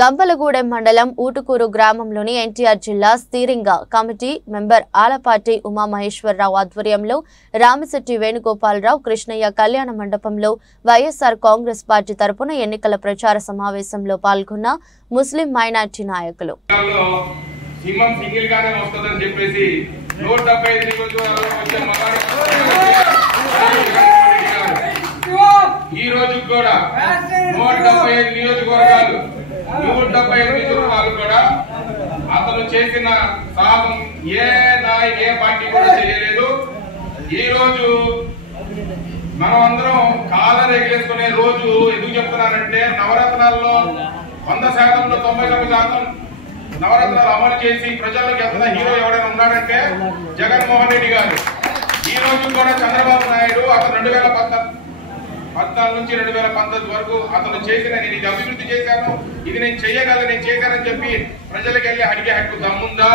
గంపలగూడెం మండలం ఊటుకూరు గ్రామంలోని ఎన్టీఆర్ జిల్లా steering committee member Alapati Umamaheswara Rao ఆధ్వర్యంలో రామిశెట్టి వేణుగోపాలరావు కృష్ణయ్య కళ్యాణ మండపంలో వైఎస్ఆర్ కాంగ్రెస్ పార్టీ తరపున ఎన్నికల ప్రచార సమావేశంలో పాల్గొన్న ముస్లిం మైనార్టీ నాయకులు ఈ రోజు కూడా 175 నియోజకవర్గాలు 175 నియోజకవర్గాలు కూడా అతను చేసిన సాధం ఏ పార్టీ కూడా చేయలేదు. ఈ రోజు మనం అందరం కాలర్ ఎగిరేసుకునే రోజు ఎందుకు చెప్తున్నానంటే నవరత్నాల్లో 100%లో 99% నవరత్నాలు అమలు చేసి ప్రజలకు ఎంత హీరో ఎవరైనా ఉన్నాడంటే జగన్మోహన్ రెడ్డి గారు. ఈ రోజు కూడా చంద్రబాబు నాయుడు అతను 2014 నుంచి 2019 వరకు అతను చేసిన నేను ఇది అభివృద్ధి చేశాను, ఇది నేను చేయగలను, నేను చేశానని చెప్పి ప్రజలకు వెళ్ళి అడిగే హక్కు దమ్ముందా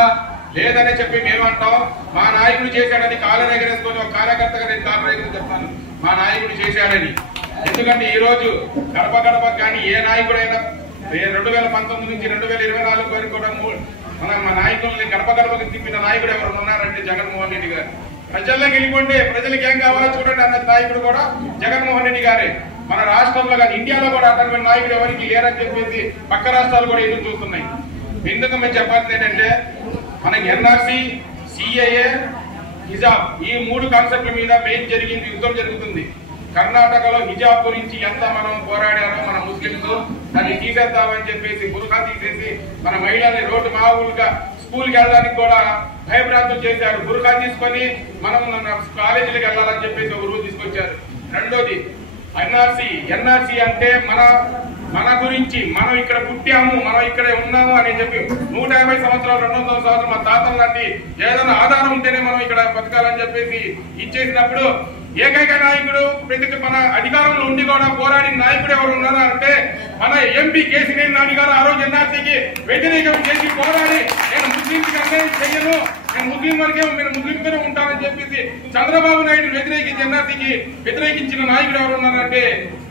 లేదని చెప్పి మేమంటాం. మా నాయకుడు చేశాడని కాలర్ ఎగరేసుకొని ఒక కార్యకర్తగా నేను కాలర్ ఎగరేసి చెప్తాను మా నాయకుడు చేశాడని. ఎందుకంటే ఈ రోజు గడప గడప కానీ ఏ నాయకుడైనా 2019 నుంచి 2024 వరకు కూడా మా నాయకుల్ని గడప గడపకి తిప్పిన నాయకుడు ఎవరు ఉన్నారంటే జగన్మోహన్ రెడ్డి గారు. ప్రజల్లోకి వెళ్ళిపోండి, ప్రజలకు ఏం కావాలో చూడండి అన్న నాయకుడు కూడా జగన్మోహన్ రెడ్డి గారే. మన రాష్ట్రంలో కానీ ఇండియాలో కూడా అటువంటి నాయకుడు ఎవరికి లేరని చెప్పేసి పక్క రాష్ట్రాలు కూడా ఎదురు చూస్తున్నాయి. ఎందుకు మేము చెప్పాల్సింది ఏంటంటే మనకి ఎన్ఆర్సీ, సిఏఏ, హిజాబ్ ఈ 3 కాన్సెప్ట్ల మీద మెయిన్ యుద్ధం జరుగుతుంది. కర్ణాటకలో హిజాబ్ గురించి ఎంత మనం పోరాడారో మన ముస్లింస్ దాన్ని తీసేద్దామని చెప్పేసి బుర్ఖా తీసేసి మన మహిళల్ని రోడ్డు మామూలుగా స్కూల్కి వెళ్ళడానికి కూడా భయభ్రాంతం చేశారు. బుర్ఖా తీసుకొని మనం కాలేజీలకు వెళ్ళాలని చెప్పేసి ఒక రూల్ తీసుకొచ్చారు. రెండోది ఎన్ఆర్సీ అంటే మన గురించి మనం ఇక్కడ పుట్టాము, మనం ఇక్కడే ఉన్నాము అని చెప్పి 150 సంవత్సరాలు 200 సంవత్సరాలు మన తాతల లాంటి ఏదైనా ఆధారం ఉంటేనే మనం ఇక్కడ బతకాలని చెప్పేసి ఇచ్చేసినప్పుడు ఏకైక నాయకుడు ప్రతి మన అధికారంలో ఉండి కూడా పోరాడిన నాయకుడు ఎవరు ఉన్నారా అంటే మన ఎంపీ కేసీఆర్ నాయుడు గారు. ఆ రోజు ఎన్ఆర్సీకి వ్యతిరేకం చేసి పోరాడి నేను ముస్లింకి అన్యాయం చెయ్యను, నేను ముస్లిం వరకే నేను ముస్లింతోనే ఉంటానని చెప్పేసి చంద్రబాబు నాయుడు వ్యతిరేకించి ఎన్ఆర్సీకి వ్యతిరేకించిన నాయకుడు ఎవరు ఉన్నారంటే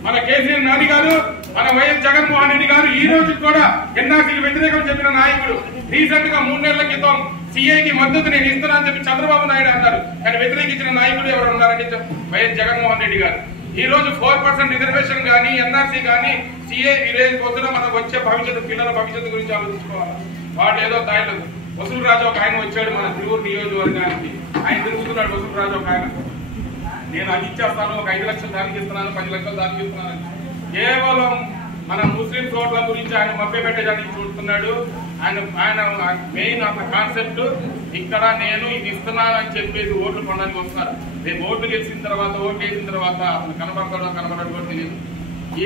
మన కేసీఆర్ నాయుడు గారు, మన వైఎస్ జగన్మోహన్ రెడ్డి గారు. ఈ రోజు కూడా ఎన్ఆర్సీకి వ్యతిరేకం చెప్పిన నాయకుడు. రీసెంట్ గా 3 నెలల క్రితం సిఐకి మద్దతు నేను ఇస్తున్నానని చెప్పి చంద్రబాబు నాయుడు అన్నారు. కానీ వ్యతిరేకించిన నాయకుడు ఎవరు ఉన్నారంటే వైఎస్ జగన్మోహన్ రెడ్డి గారు. ఈ రోజు 4% రిజర్వేషన్ కానీ ఎన్ఆర్సీ కానీ సిఐ విలేజ్ పొద్దున మనకు వచ్చే పిల్లల భవిష్యత్తు గురించి ఆలోచించుకోవాలి. వాడు ఏదో దాయిలో వసూలు రాజు ఒక ఆయన వచ్చాడు మన తిరువురు నియోజకవర్గానికి. ఆయన తిరుగుతున్నాడు వసూలు రాజు ఒక ఆయన. నేను అది ఇచ్చేస్తాను, ఒక 5 లక్షలు దానికి ఇస్తున్నాను, 10 లక్షలు దానికి ఇస్తున్నాను. కేవలం మన ముస్లిం ఓట్ల గురించి ఆయన మభ్య పెట్టడానికి చూస్తున్నాడు. ఆయన మెయిన్ కాన్సెప్ట్ ఇక్కడ నేను ఇది ఇస్తున్నానని చెప్పేసి ఓట్లు కొనడానికి వస్తున్నారు. రేపు ఓట్లు గెలిచిన తర్వాత ఓట్లు వేసిన తర్వాత అతను కనబడతాడో కనబడడం కూడా తెలియదు.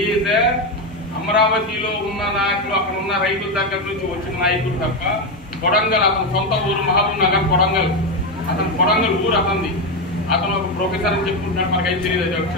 ఈజ్ అమరావతిలో ఉన్న నాయకులు, అక్కడ ఉన్న రైతుల దగ్గర నుంచి వచ్చిన నాయకుడు తప్ప కొడంగల్ అతను సొంత ఊరు మహబూబ్ నగర్ కొడంగల్ ఊరు అతనిది. అతను ఒక ప్రొఫెసర్ అని చెప్పుకుంటున్నాడు, మనకైతే తెలియదు.